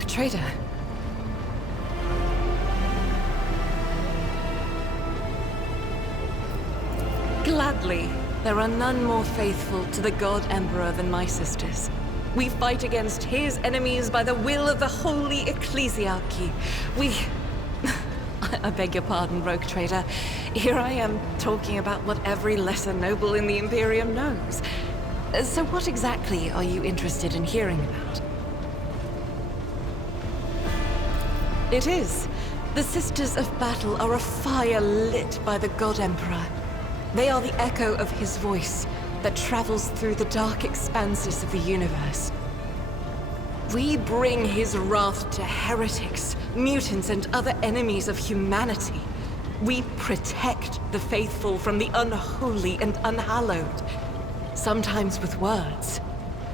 rogue trader. Gladly. There are none more faithful to the God Emperor than my sisters. We fight against his enemies by the will of the Holy Ecclesiarchy. We... I beg your pardon, rogue trader. Here I am talking about what every lesser noble in the Imperium knows. So what exactly are you interested in hearing about? It is. The Sisters of Battle are a fire lit by the God Emperor. They are the echo of his voice that travels through the dark expanses of the universe. We bring his wrath to heretics, mutants, and other enemies of humanity. We protect the faithful from the unholy and unhallowed. Sometimes with words,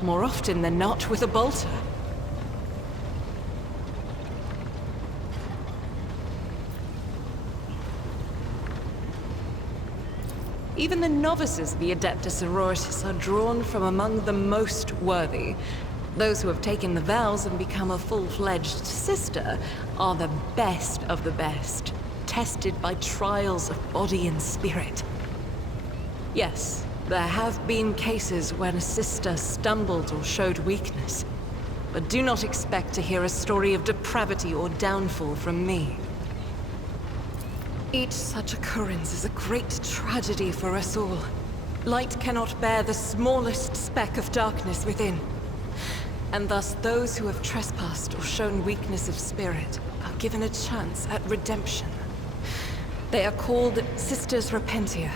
more often than not with a bolter. Even the novices of the Adeptus Sororitas are drawn from among the most worthy. Those who have taken the vows and become a full-fledged sister are the best of the best, tested by trials of body and spirit. Yes, there have been cases when a sister stumbled or showed weakness, but do not expect to hear a story of depravity or downfall from me. Each such occurrence is a great tragedy for us all. Light cannot bear the smallest speck of darkness within. And thus those who have trespassed or shown weakness of spirit are given a chance at redemption. They are called Sisters Repentia,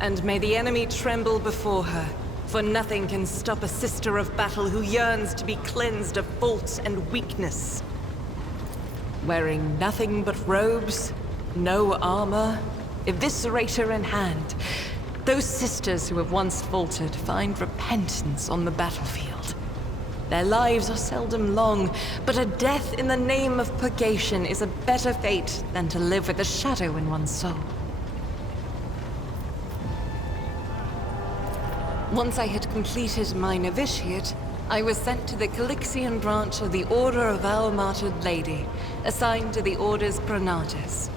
and may the enemy tremble before her, for nothing can stop a sister of battle who yearns to be cleansed of fault and weakness. Wearing nothing but robes, no armor, eviscerator in hand, those sisters who have once faltered find repentance on the battlefield. Their lives are seldom long, but a death in the name of purgation is a better fate than to live with a shadow in one's soul. Once I had completed my novitiate, I was sent to the Calixian branch of the Order of Our Martyred Lady, assigned to the Order's Pronatus.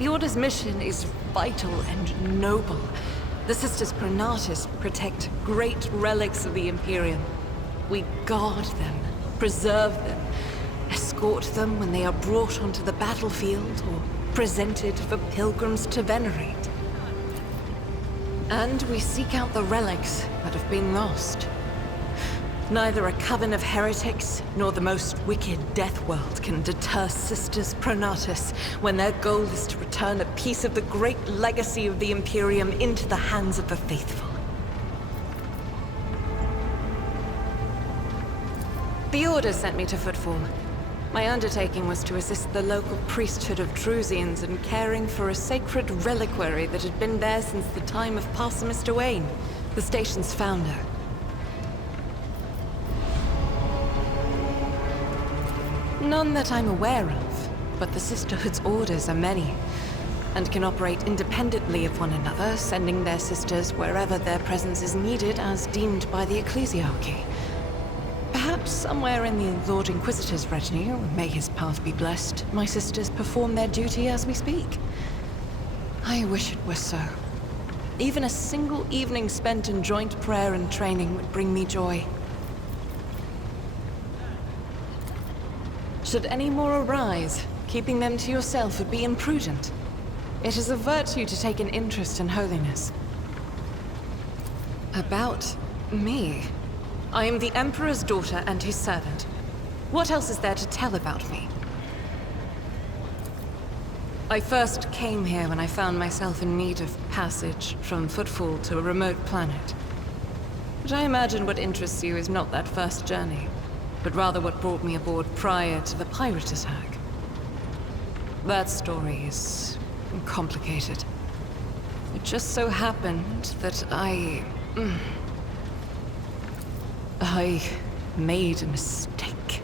The Order's mission is vital and noble. The Sisters Pronatus protect great relics of the Imperium. We guard them, preserve them, escort them when they are brought onto the battlefield or presented for pilgrims to venerate. And we seek out the relics that have been lost. Neither a coven of heretics nor the most wicked death world can deter Sisters Pronatus when their goal is to return a piece of the great legacy of the Imperium into the hands of the faithful. The Order sent me to Footfall. My undertaking was to assist the local priesthood of Drusians in caring for a sacred reliquary that had been there since the time of Parson Mr. Wayne, the station's founder. None that I'm aware of, but the Sisterhood's orders are many, and can operate independently of one another, sending their sisters wherever their presence is needed as deemed by the Ecclesiarchy. Perhaps somewhere in the Lord Inquisitor's retinue, may his path be blessed, my sisters perform their duty as we speak. I wish it were so. Even a single evening spent in joint prayer and training would bring me joy. Should any more arise, keeping them to yourself would be imprudent. It is a virtue to take an interest in holiness. About me? I am the Emperor's daughter and his servant. What else is there to tell about me? I first came here when I found myself in need of passage from Footfall to a remote planet. But I imagine what interests you is not that first journey, but rather what brought me aboard prior to the pirate attack. That story is complicated. It just so happened that I made a mistake.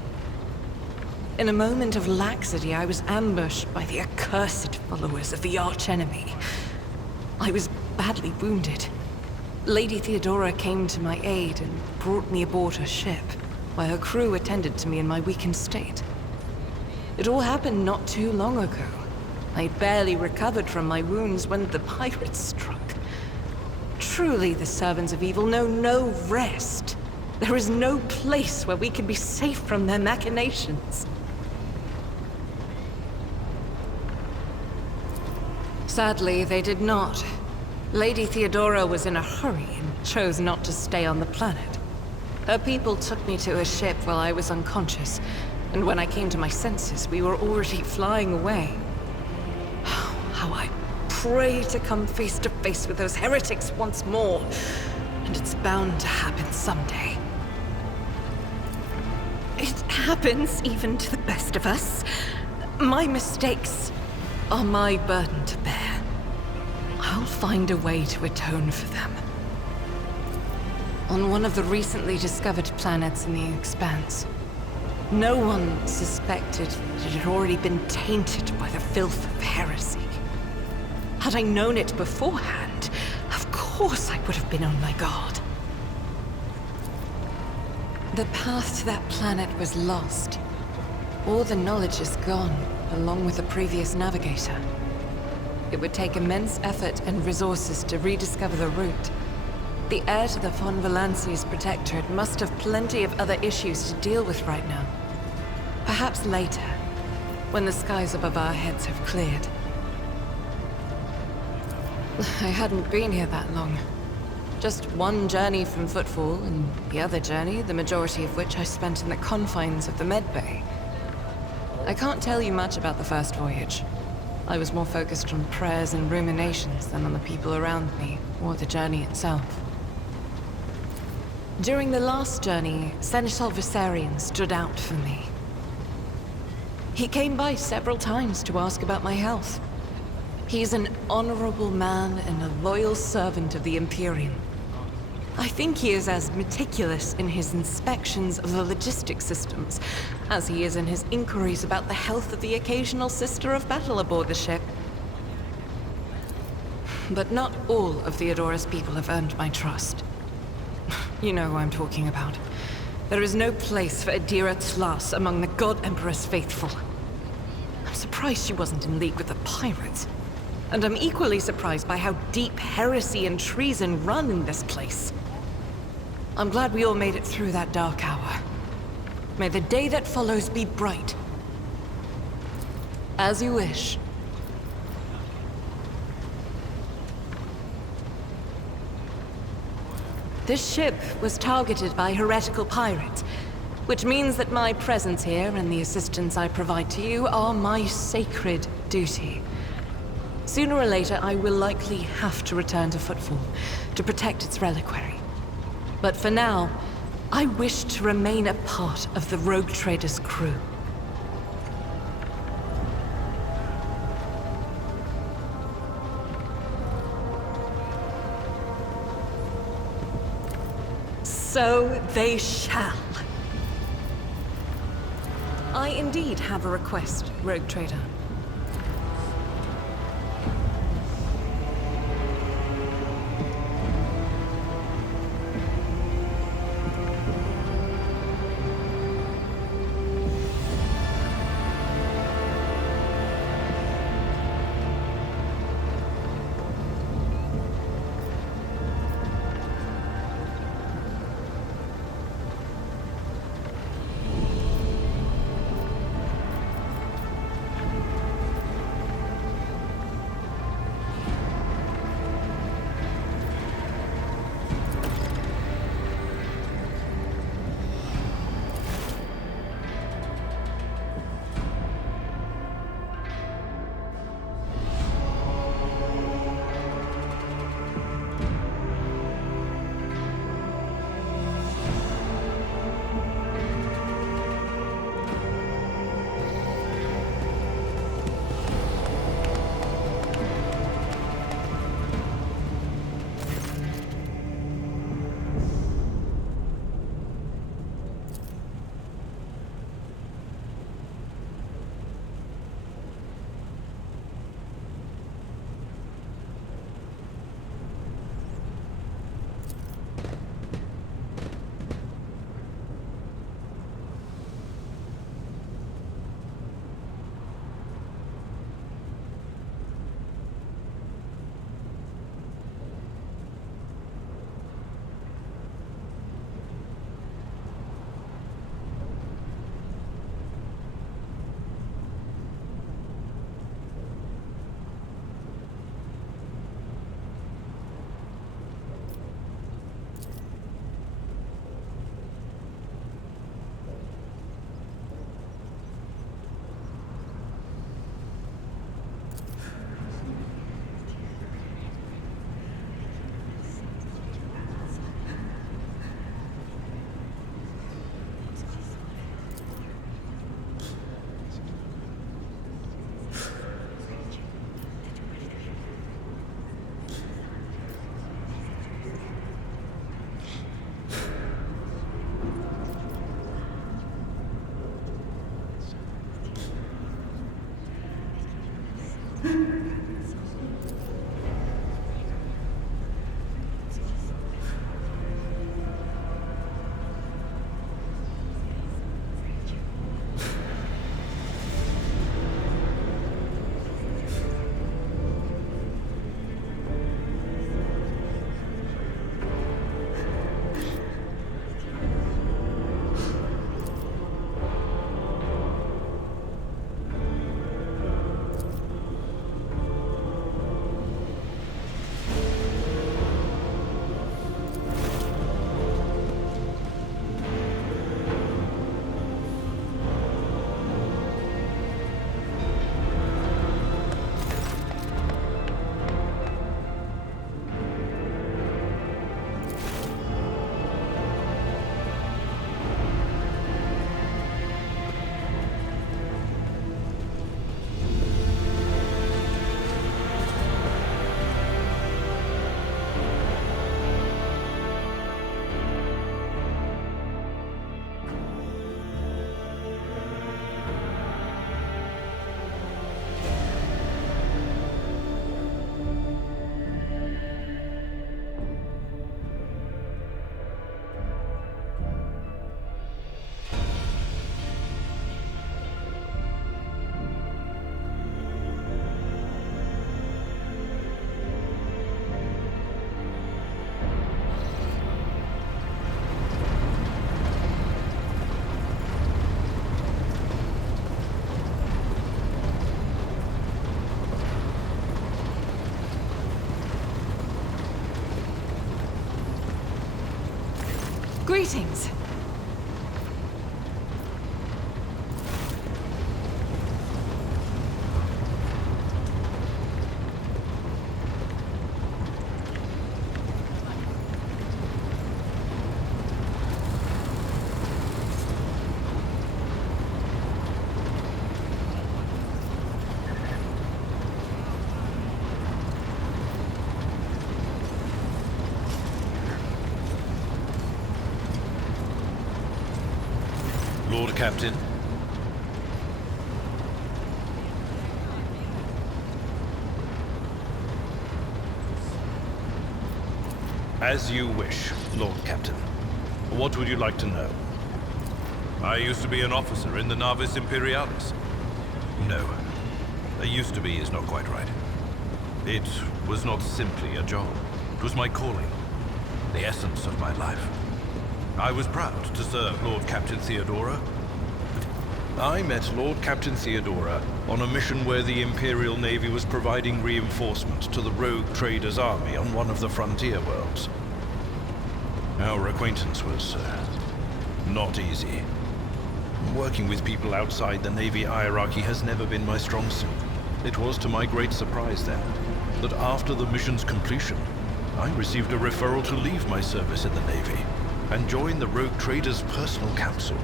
In a moment of laxity, I was ambushed by the accursed followers of the archenemy. I was badly wounded. Lady Theodora came to my aid and brought me aboard her ship, where her crew attended to me in my weakened state. It all happened not too long ago. I'd barely recovered from my wounds when the pirates struck. Truly, the servants of evil know no rest. There is no place where we can be safe from their machinations. Sadly, they did not. Lady Theodora was in a hurry and chose not to stay on the planet. Her people took me to a ship while I was unconscious, and when I came to my senses, we were already flying away. How I pray to come face to face with those heretics once more, and it's bound to happen someday. It happens even to the best of us. My mistakes are my burden to bear. I'll find a way to atone for them. On one of the recently discovered planets in the Expanse, no one suspected that it had already been tainted by the filth of heresy. Had I known it beforehand, of course I would have been on my guard. The path to that planet was lost. All the knowledge is gone, along with the previous navigator. It would take immense effort and resources to rediscover the route. The heir to the von Valanci's protectorate must have plenty of other issues to deal with right now. Perhaps later, when the skies above our heads have cleared. I hadn't been here that long. Just one journey from Footfall, and the other journey, the majority of which I spent in the confines of the Medbay. I can't tell you much about the first voyage. I was more focused on prayers and ruminations than on the people around me, or the journey itself. During the last journey, Seneschal Viserion stood out for me. He came by several times to ask about my health. He's an honorable man and a loyal servant of the Imperium. I think he is as meticulous in his inspections of the logistics systems as he is in his inquiries about the health of the occasional sister of battle aboard the ship. But not all of Theodora's people have earned my trust. You know who I'm talking about. There is no place for Idira Tlas among the God Emperor's faithful. I'm surprised she wasn't in league with the pirates. And I'm equally surprised by how deep heresy and treason run in this place. I'm glad we all made it through that dark hour. May the day that follows be bright. As you wish. This ship was targeted by heretical pirates, which means that my presence here and the assistance I provide to you are my sacred duty. Sooner or later, I will likely have to return to Footfall to protect its reliquary. But for now, I wish to remain a part of the Rogue Trader's crew. So they shall. I indeed have a request, Rogue Trader. Greetings. Lord Captain. As you wish, Lord Captain. What would you like to know? I used to be an officer in the Navis Imperialis. No, I used to be is not quite right. It was not simply a job. It was my calling, the essence of my life. I was proud to serve Lord Captain Theodora. I met Lord Captain Theodora on a mission where the Imperial Navy was providing reinforcement to the rogue traders' army on one of the frontier worlds. Our acquaintance was not easy. Working with people outside the Navy hierarchy has never been my strong suit. It was to my great surprise then, that after the mission's completion, I received a referral to leave my service in the Navy and join the rogue traders' personal council.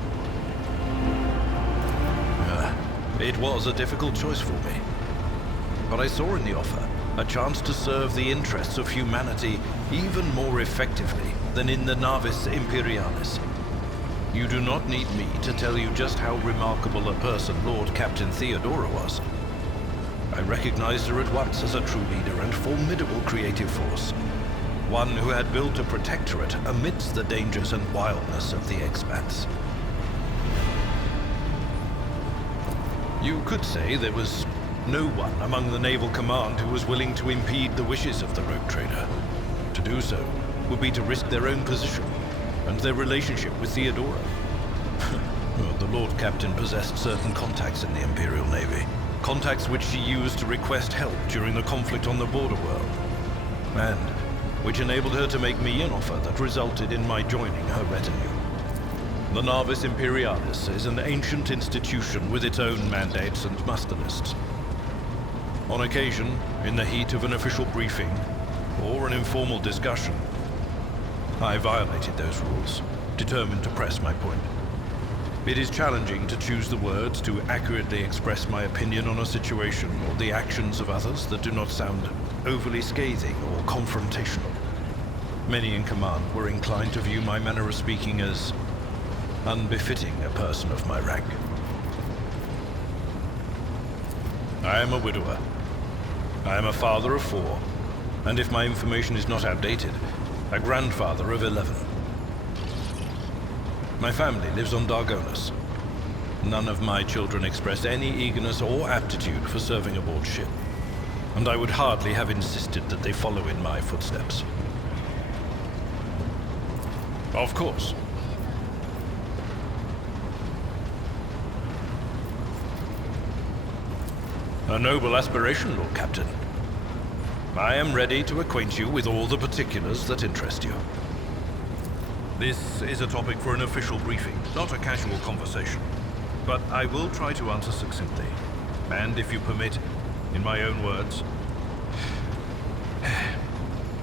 It was a difficult choice for me, but I saw in the offer a chance to serve the interests of humanity even more effectively than in the Navis Imperialis. You do not need me to tell you just how remarkable a person Lord Captain Theodora was. I recognized her at once as a true leader and formidable creative force. One who had built a protectorate amidst the dangers and wildness of the Expanse. You could say there was no one among the naval command who was willing to impede the wishes of the rogue trader. To do so would be to risk their own position and their relationship with Theodora. Well, the Lord Captain possessed certain contacts in the Imperial Navy. Contacts which she used to request help during the conflict on the border world. And which enabled her to make me an offer that resulted in my joining her retinue. The Navis Imperialis is an ancient institution with its own mandates and muster lists. On occasion, in the heat of an official briefing, or an informal discussion, I violated those rules, determined to press my point. It is challenging to choose the words to accurately express my opinion on a situation or the actions of others that do not sound overly scathing or confrontational. Many in command were inclined to view my manner of speaking as unbefitting a person of my rank. I am a widower. I am a father of 4, and if my information is not outdated, a grandfather of 11. My family lives on Dargonus. None of my children express any eagerness or aptitude for serving aboard ship, and I would hardly have insisted that they follow in my footsteps. Of course. A noble aspiration, Lord Captain. I am ready to acquaint you with all the particulars that interest you. This is a topic for an official briefing, not a casual conversation. But I will try to answer succinctly. And if you permit, in my own words,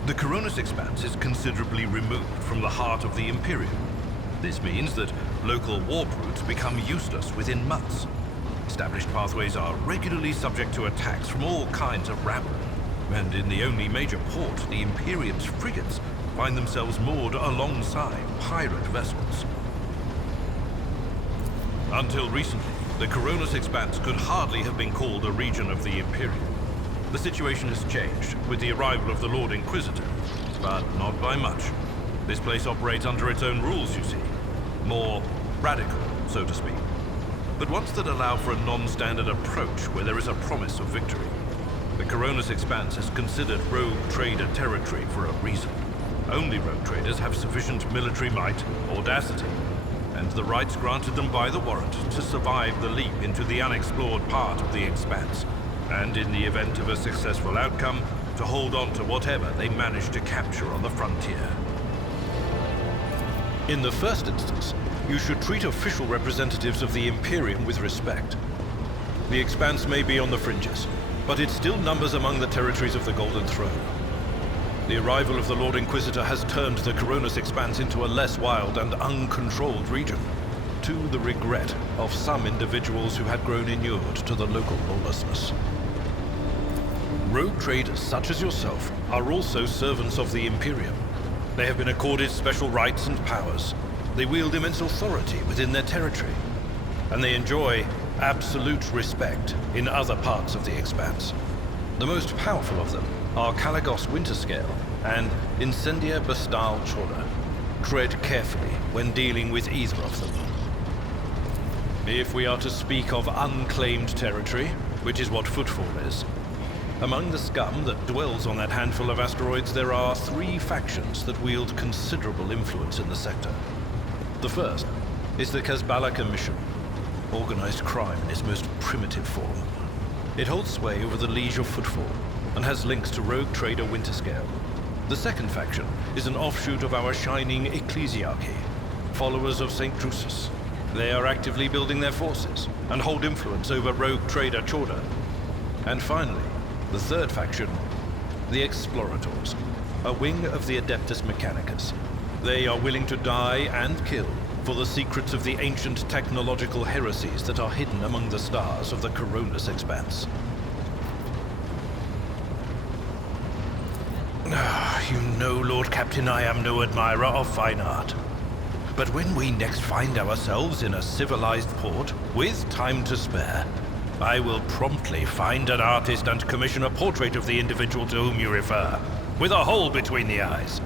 the Coronis Expanse is considerably removed from the heart of the Imperium. This means that local warp routes become useless within months. Established pathways are regularly subject to attacks from all kinds of rabble. And in the only major port, the Imperium's frigates find themselves moored alongside pirate vessels. Until recently, the Coronis Expanse could hardly have been called a region of the Imperium. The situation has changed with the arrival of the Lord Inquisitor, but not by much. This place operates under its own rules, you see. More radical, so to speak. But ones that allow for a non-standard approach where there is a promise of victory. The Coronis Expanse is considered rogue trader territory for a reason. Only rogue traders have sufficient military might, audacity, and the rights granted them by the warrant to survive the leap into the unexplored part of the Expanse, and in the event of a successful outcome, to hold on to whatever they manage to capture on the frontier. In the first instance, you should treat official representatives of the Imperium with respect. The Expanse may be on the fringes, but it still numbers among the territories of the Golden Throne. The arrival of the Lord Inquisitor has turned the Coronis Expanse into a less wild and uncontrolled region, to the regret of some individuals who had grown inured to the local lawlessness. Rogue traders such as yourself are also servants of the Imperium. They have been accorded special rights and powers. They wield immense authority within their territory, and they enjoy absolute respect in other parts of the Expanse. The most powerful of them are Caligos Winterscale and Incendia Bastal Chora. Tread carefully when dealing with either of them. If we are to speak of unclaimed territory, which is what Footfall is, among the scum that dwells on that handful of asteroids, there are 3 factions that wield considerable influence in the sector. The first is the Kazbala Commission, organized crime in its most primitive form. It holds sway over the Liege of Footfall, and has links to rogue trader Winterscale. The second faction is an offshoot of our shining ecclesiarchy, followers of St. Drusus. They are actively building their forces, and hold influence over rogue trader Chorda. And finally, the third faction, the Explorators, a wing of the Adeptus Mechanicus. They are willing to die and kill for the secrets of the ancient technological heresies that are hidden among the stars of the Coronis Expanse. You know, Lord Captain, I am no admirer of fine art. But when we next find ourselves in a civilized port, with time to spare, I will promptly find an artist and commission a portrait of the individual to whom you refer, with a hole between the eyes.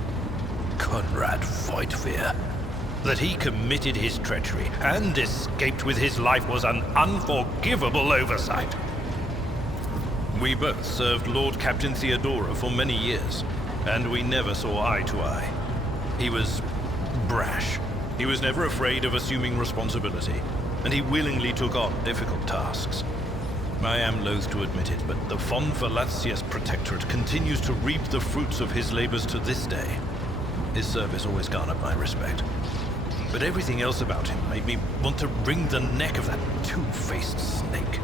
Conrad Voigtveer. That he committed his treachery and escaped with his life was an unforgivable oversight. We both served Lord Captain Theodora for many years, and we never saw eye to eye. He was brash. He was never afraid of assuming responsibility, and he willingly took on difficult tasks. I am loath to admit it, but the Von Valacius Protectorate continues to reap the fruits of his labors to this day. His service always garnered my respect. But everything else about him made me want to wring the neck of that two-faced snake.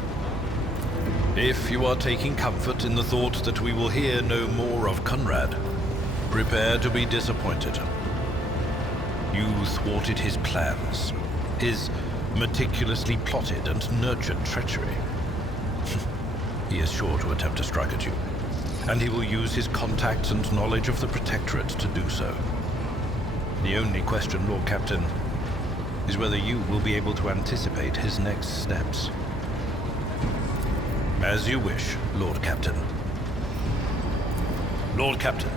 If you are taking comfort in the thought that we will hear no more of Conrad, prepare to be disappointed. You thwarted his plans, his meticulously plotted and nurtured treachery. He is sure to attempt to strike at you, and he will use his contacts and knowledge of the Protectorate to do so. The only question, Lord Captain, is whether you will be able to anticipate his next steps. As you wish, Lord Captain. Lord Captain.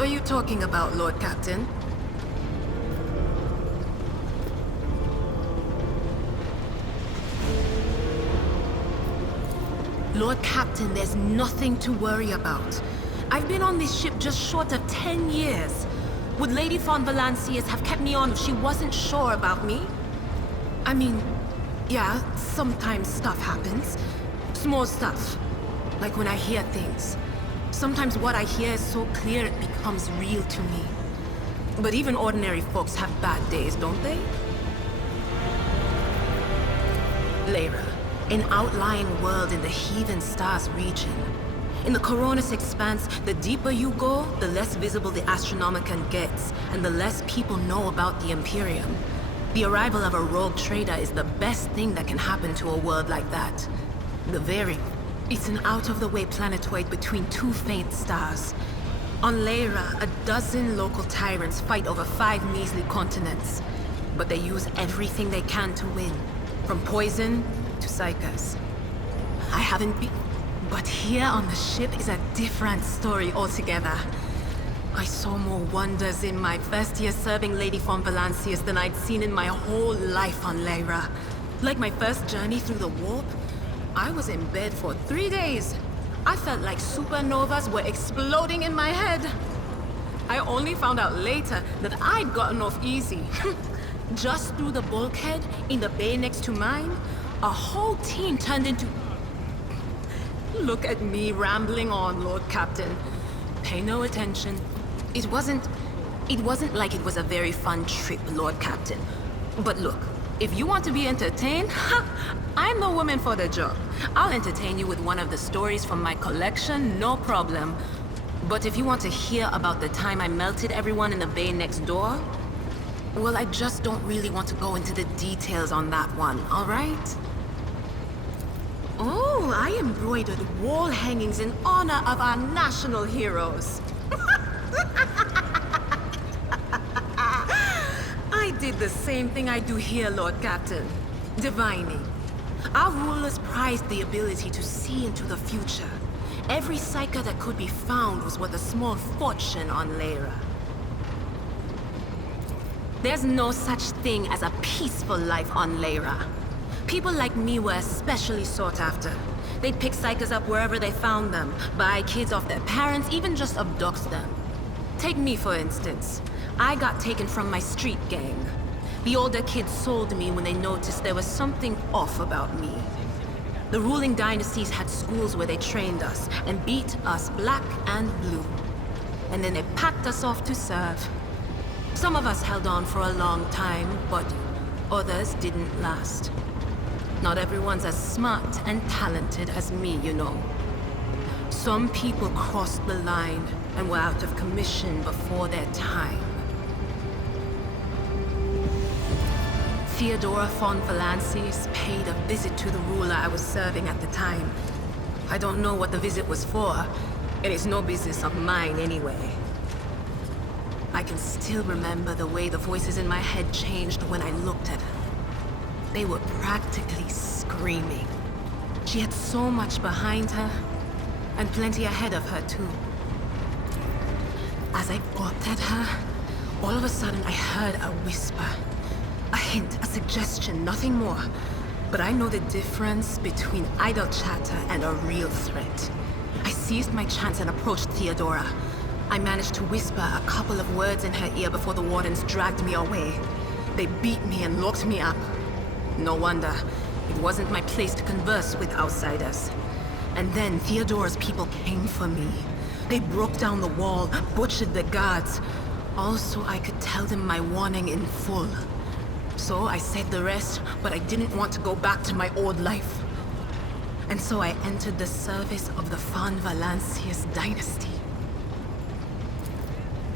are you talking about, Lord Captain? Lord Captain, there's nothing to worry about. I've been on this ship just short of 10 years. Would Lady von Valancius have kept me on if she wasn't sure about me? I mean, yeah, sometimes stuff happens. Small stuff. Like when I hear things. Sometimes what I hear is so clear it becomes real to me. But even ordinary folks have bad days, don't they? Lyra, an outlying world in the Heathen Stars region. In the Coronis Expanse, the deeper you go, the less visible the Astronomicon gets, and the less people know about the Imperium. The arrival of a rogue trader is the best thing that can happen to a world like that. It's an out-of-the-way planetoid between two faint stars. On Lyra, a dozen local tyrants fight over 5 measly continents. But they use everything they can to win, from poison to Psykers. I haven't been... But here on the ship is a different story altogether. I saw more wonders in my first year serving Lady von Valancius than I'd seen in my whole life on Lyra. Like my first journey through the warp, I was in bed for 3 days. I felt like supernovas were exploding in my head. I only found out later that I'd gotten off easy. Just through the bulkhead, in the bay next to mine, a whole team turned into... Look at me rambling on, Lord Captain. Pay no attention. It wasn't like it was a very fun trip, Lord Captain. But look, if you want to be entertained, I'm the woman for the job. I'll entertain you with one of the stories from my collection, no problem. But if you want to hear about the time I melted everyone in the bay next door, well, I just don't really want to go into the details on that one, all right? Oh, I embroidered wall hangings in honor of our national heroes. I did the same thing I do here, Lord Captain. Divining. Our rulers prized the ability to see into the future. Every Psyker that could be found was worth a small fortune on Lyra. There's no such thing as a peaceful life on Lyra. People like me were especially sought after. They'd pick Psykers up wherever they found them, buy kids off their parents, even just abduct them. Take me, for instance. I got taken from my street gang. The older kids sold me when they noticed there was something off about me. The ruling dynasties had schools where they trained us and beat us black and blue. And then they packed us off to serve. Some of us held on for a long time, but others didn't last. Not everyone's as smart and talented as me, you know. Some people crossed the line and were out of commission before their time. Theodora von Valancius paid a visit to the ruler I was serving at the time. I don't know what the visit was for, and it's no business of mine anyway. I can still remember the way the voices in my head changed when I looked at her. They were practically screaming. She had so much behind her, and plenty ahead of her too. As I gawped at her, all of a sudden I heard a whisper. A hint, a suggestion, nothing more. But I know the difference between idle chatter and a real threat. I seized my chance and approached Theodora. I managed to whisper a couple of words in her ear before the wardens dragged me away. They beat me and locked me up. No wonder. It wasn't my place to converse with outsiders. And then Theodora's people came for me. They broke down the wall, butchered the guards. Also, I could tell them my warning in full. So I said the rest, but I didn't want to go back to my old life. And so I entered the service of the von Valancius dynasty.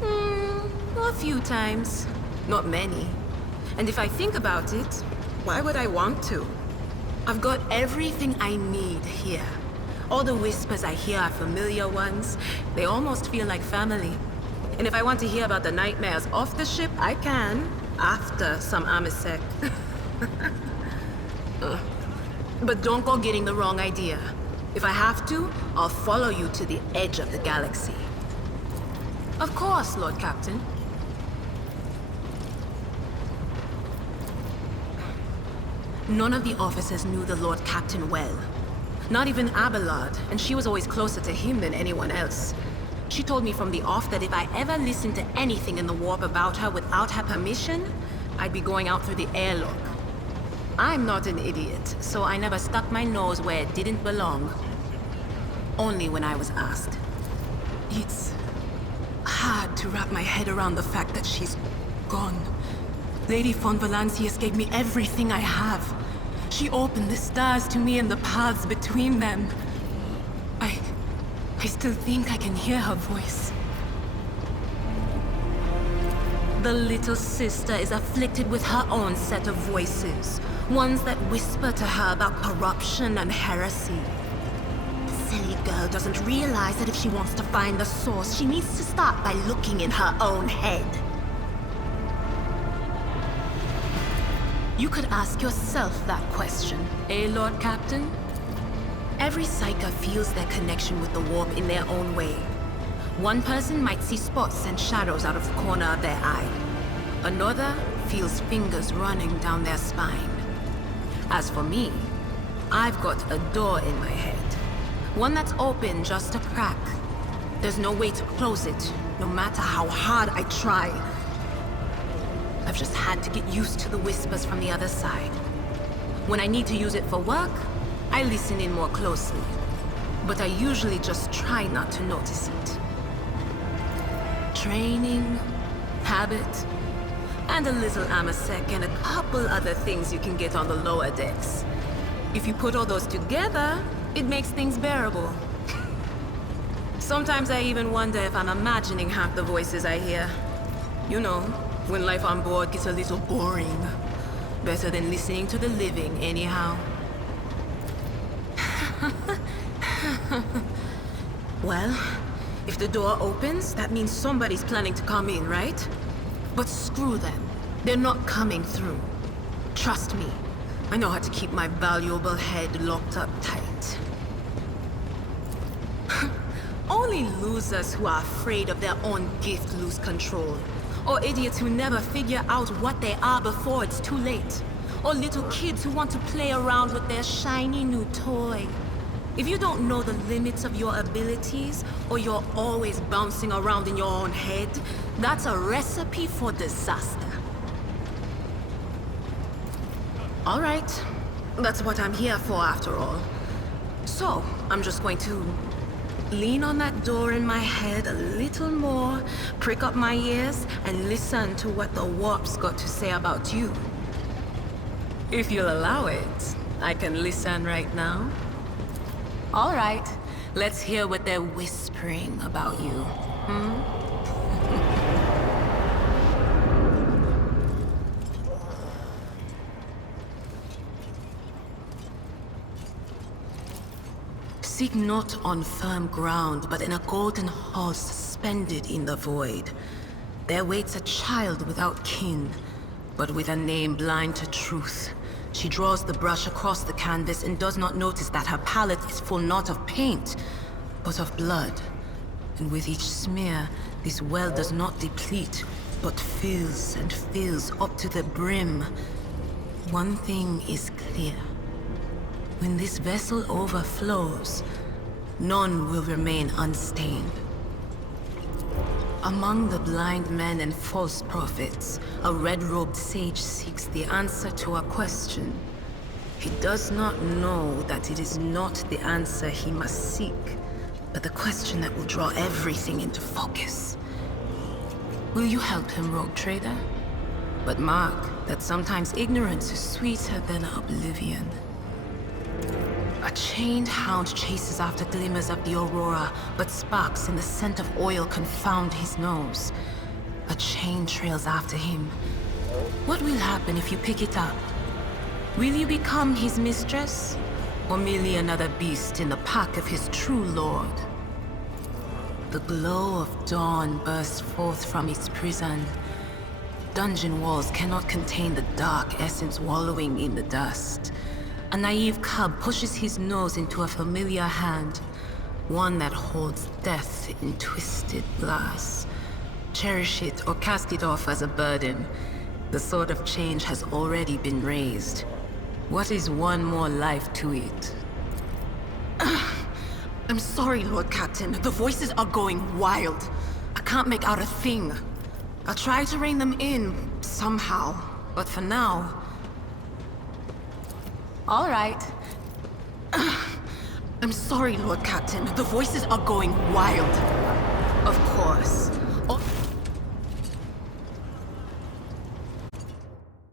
A few times. Not many. And if I think about it, why would I want to? I've got everything I need here. All the whispers I hear are familiar ones. They almost feel like family. And if I want to hear about the nightmares off the ship, I can. After some Amisec. But don't go getting the wrong idea. If I have to, I'll follow you to the edge of the galaxy. Of course, Lord Captain. None of the officers knew the Lord Captain well. Not even Abelard, and she was always closer to him than anyone else. She told me from the off that if I ever listened to anything in the warp about her without her permission, I'd be going out through the airlock. I'm not an idiot, so I never stuck my nose where it didn't belong. Only when I was asked. It's hard to wrap my head around the fact that she's gone. Lady von Valancius gave me everything I have. She opened the stars to me and the paths between them. I still think I can hear her voice. The little sister is afflicted with her own set of voices. Ones that whisper to her about corruption and heresy. The silly girl doesn't realize that if she wants to find the source, she needs to start by looking in her own head. You could ask yourself that question, eh, Lord Captain? Every Psyker feels their connection with the warp in their own way. One person might see spots and shadows out of the corner of their eye. Another feels fingers running down their spine. As for me, I've got a door in my head. One that's open just a crack. There's no way to close it, no matter how hard I try. I've just had to get used to the whispers from the other side. When I need to use it for work, I listen in more closely. But I usually just try not to notice it. Training, habit, and a little amasec and a couple other things you can get on the lower decks. If you put all those together, it makes things bearable. Sometimes I even wonder if I'm imagining half the voices I hear. You know, when life on board gets a little boring. Better than listening to the living, anyhow. Well, if the door opens, that means somebody's planning to come in, right? But screw them. They're not coming through. Trust me, I know how to keep my valuable head locked up tight. Only losers who are afraid of their own gift lose control. Or idiots who never figure out what they are before it's too late. Or little kids who want to play around with their shiny new toy. If you don't know the limits of your abilities, or you're always bouncing around in your own head, that's a recipe for disaster. All right, that's what I'm here for after all. So, I'm just going to lean on that door in my head a little more, prick up my ears, and listen to what the warp's got to say about you. If you'll allow it, I can listen right now. All right, let's hear what they're whispering about you. Seek not on firm ground, but in a golden hall suspended in the void. There waits a child without kin, but with a name blind to truth. She draws the brush across the canvas and does not notice that her palette is full not of paint, but of blood. And with each smear, this well does not deplete, but fills and fills up to the brim. One thing is clear. When this vessel overflows, none will remain unstained. Among the blind men and false prophets, a red-robed sage seeks the answer to a question. He does not know that it is not the answer he must seek, but the question that will draw everything into focus. Will you help him, rogue trader? But mark that sometimes ignorance is sweeter than oblivion. A chained hound chases after glimmers of the aurora, but sparks in the scent of oil confound his nose. A chain trails after him. What will happen if you pick it up? Will you become his mistress? Or merely another beast in the pack of his true lord? The glow of dawn bursts forth from its prison. Dungeon walls cannot contain the dark essence wallowing in the dust. A naive cub pushes his nose into a familiar hand, one that holds death in twisted glass. cherish it, or cast it off as a burden. The sword of change has already been raised. What is one more life to it? I'm sorry, Lord Captain. The voices are going wild. I can't make out a thing. I'll try to rein them in, somehow. But for now... All right. I'm sorry, Lord Captain. The voices are going wild. Of course.